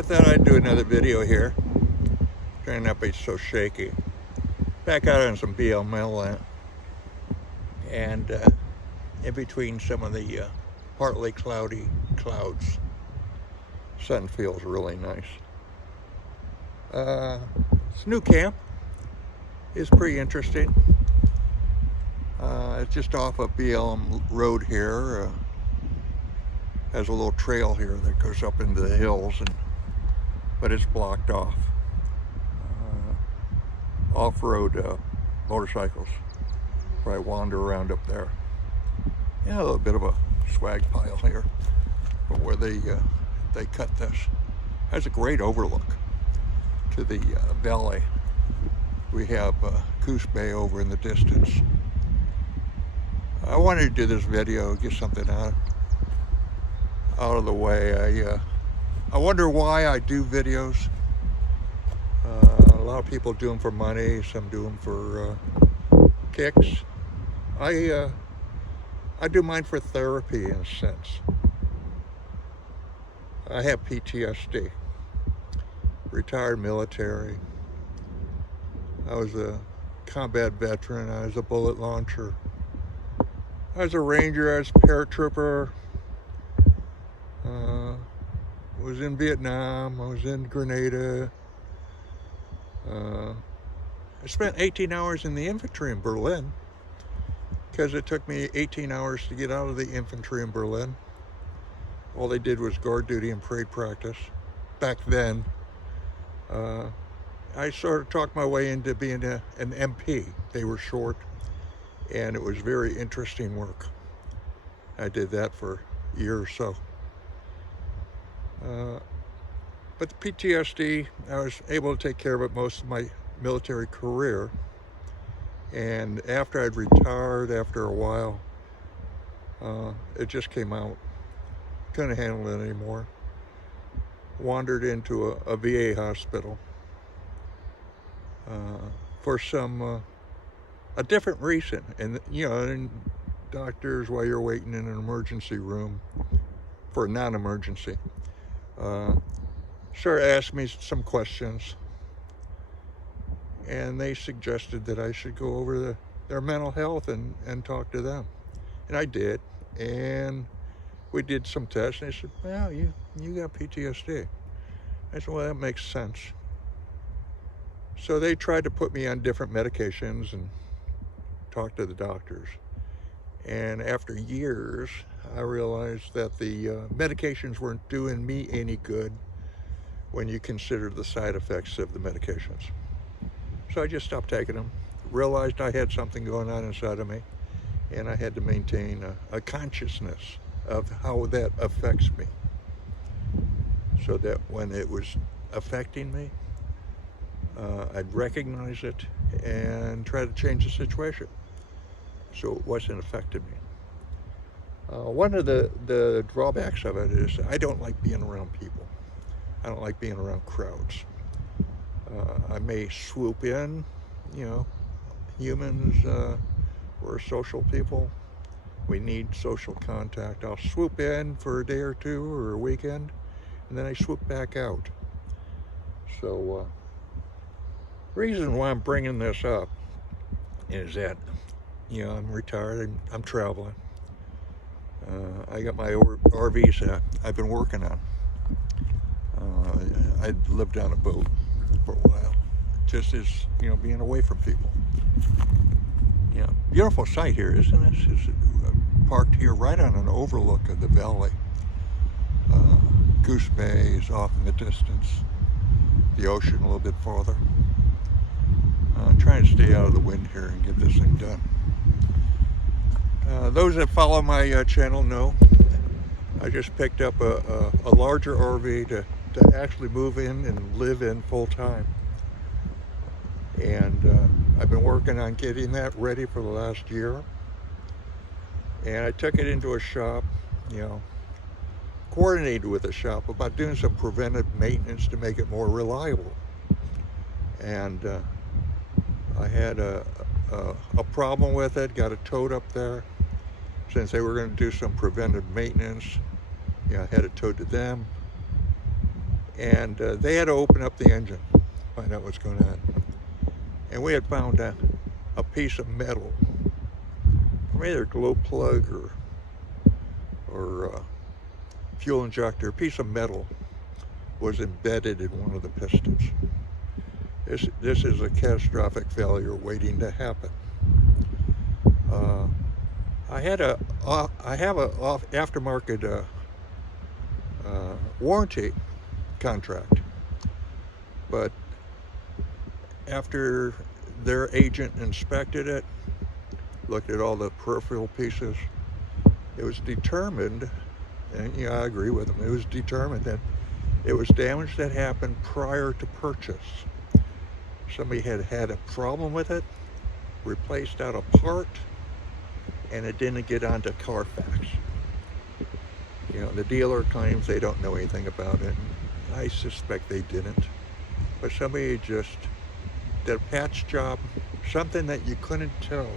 I thought I'd do another video here. Trying not to be so shaky. Back out on some BLM land. And in between some of the partly cloudy clouds, sun feels really nice. This new camp is pretty interesting. It's just off a BLM road here. Has a little trail here that goes up into the hills, but it's blocked off. Off-road motorcycles probably wander around up there. Yeah, a little bit of a swag pile here, but where they cut this has a great overlook to the valley. We have Goose Bay over in the distance. I wanted to do this video, get something out of the way. I wonder why I do videos. A lot of people do them for money, some do them for kicks. I do mine for therapy in a sense. I have PTSD, retired military. I was a combat veteran, I was a bullet launcher. I was a ranger, I was a paratrooper. I was in Vietnam, I was in Grenada. I spent 18 hours in the infantry in Berlin because it took me 18 hours to get out of the infantry in Berlin. All they did was guard duty and parade practice. Back then, I sort of talked my way into being an MP. They were short, and it was very interesting work. I did that for a year or so. But the PTSD, I was able to take care of it most of my military career. And after I'd retired, after a while, it just came out. Couldn't handle it anymore. Wandered into a VA hospital for a different reason. And and doctors, while you're waiting in an emergency room for a non-emergency, started asking me some questions, and they suggested that I should go over their mental health and talk to them. And I did, and we did some tests, and they said, well, you got PTSD. I said, well, that makes sense. So they tried to put me on different medications and talk to the doctors. And after years, I realized that the medications weren't doing me any good when you consider the side effects of the medications. So I just stopped taking them, realized I had something going on inside of me, and I had to maintain a consciousness of how that affects me, so that when it was affecting me, I'd recognize it and try to change the situation so it wasn't affecting me. One of the drawbacks of it is I don't like being around people. I don't like being around crowds. I may swoop in, humans, we're social people. We need social contact. I'll swoop in for a day or two or a weekend, and then I swoop back out. So, reason why I'm bringing this up is that, I'm retired, I'm traveling. I got my RVs that I've been working on. I lived on a boat for a while, just as, being away from people. Beautiful sight here, isn't it? It's parked here right on an overlook of the valley. Goose Bay is off in the distance, the ocean a little bit farther. I'm trying to stay out of the wind here and get this thing done. Those that follow my channel know I just picked up a larger RV to actually move in and live in full time. And I've been working on getting that ready for the last year. And I took it into a shop, coordinated with a shop about doing some preventive maintenance to make it more reliable. And I had a problem with it, got it towed up there. Since they were going to do some preventive maintenance, I had it towed to them. And they had to open up the engine, find out what's going on. And we had found a piece of metal, either a glow plug or fuel injector. A piece of metal was embedded in one of the pistons. This is a catastrophic failure waiting to happen. I have a aftermarket warranty contract, but after their agent inspected it, looked at all the peripheral pieces, it was determined, and I agree with them, it was determined that it was damage that happened prior to purchase. Somebody had had a problem with it, replaced out a part, and it didn't get onto Carfax. The dealer claims they don't know anything about it. I suspect they didn't. But somebody just did a patch job, something that you couldn't tell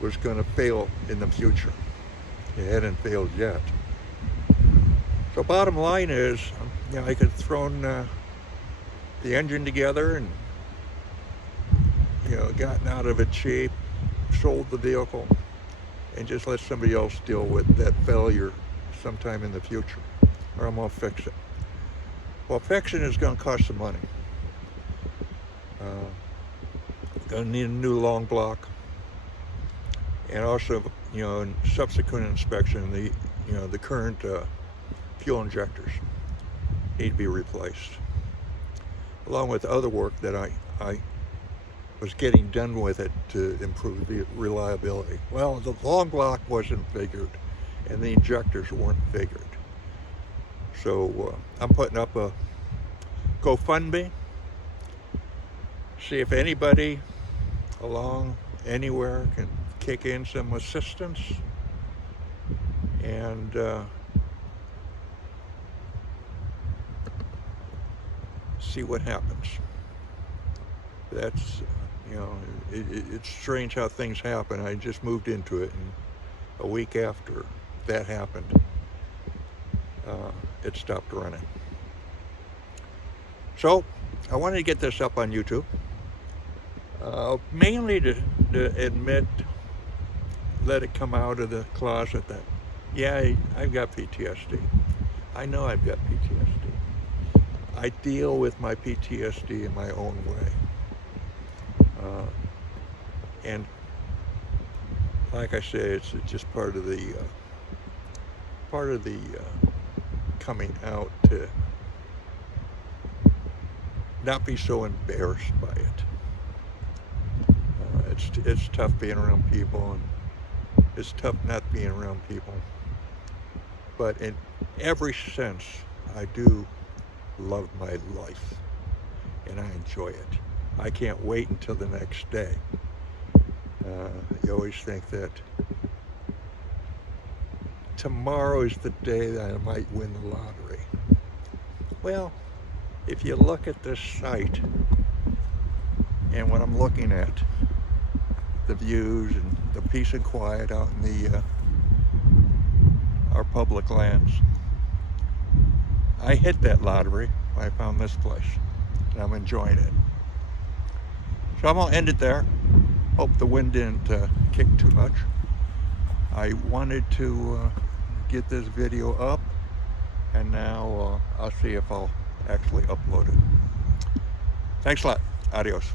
was going to fail in the future. It hadn't failed yet. So bottom line is, I could have thrown the engine together and, gotten out of it cheap, sold the vehicle, and just let somebody else deal with that failure sometime in the future, or I'm going to fix it. Well, fixing is going to cost some money. Going to need a new long block, and also, in subsequent inspection, the current fuel injectors need to be replaced, along with other work that I was getting done with it to improve the reliability. Well, the long block wasn't figured, and the injectors weren't figured. So I'm putting up a GoFundMe. See if anybody along anywhere can kick in some assistance, and see what happens. That's, it's strange how things happen. I just moved into it, and a week after that happened, it stopped running. So I wanted to get this up on YouTube, mainly to admit, let it come out of the closet that, yeah, I've got PTSD. I know I've got PTSD. I deal with my PTSD in my own way. And like I say, it's just part of the coming out, to not be so embarrassed by it. It's tough being around people, and it's tough not being around people. But in every sense, I do love my life, and I enjoy it. I can't wait until the next day. You always think that tomorrow is the day that I might win the lottery. Well, if you look at this site and what I'm looking at, the views and the peace and quiet out in our public lands, I hit that lottery when I found this place, and I'm enjoying it. So I'm going to end it there. Hope the wind didn't kick too much. I wanted to get this video up, and now I'll see if I'll actually upload it. Thanks a lot. Adios.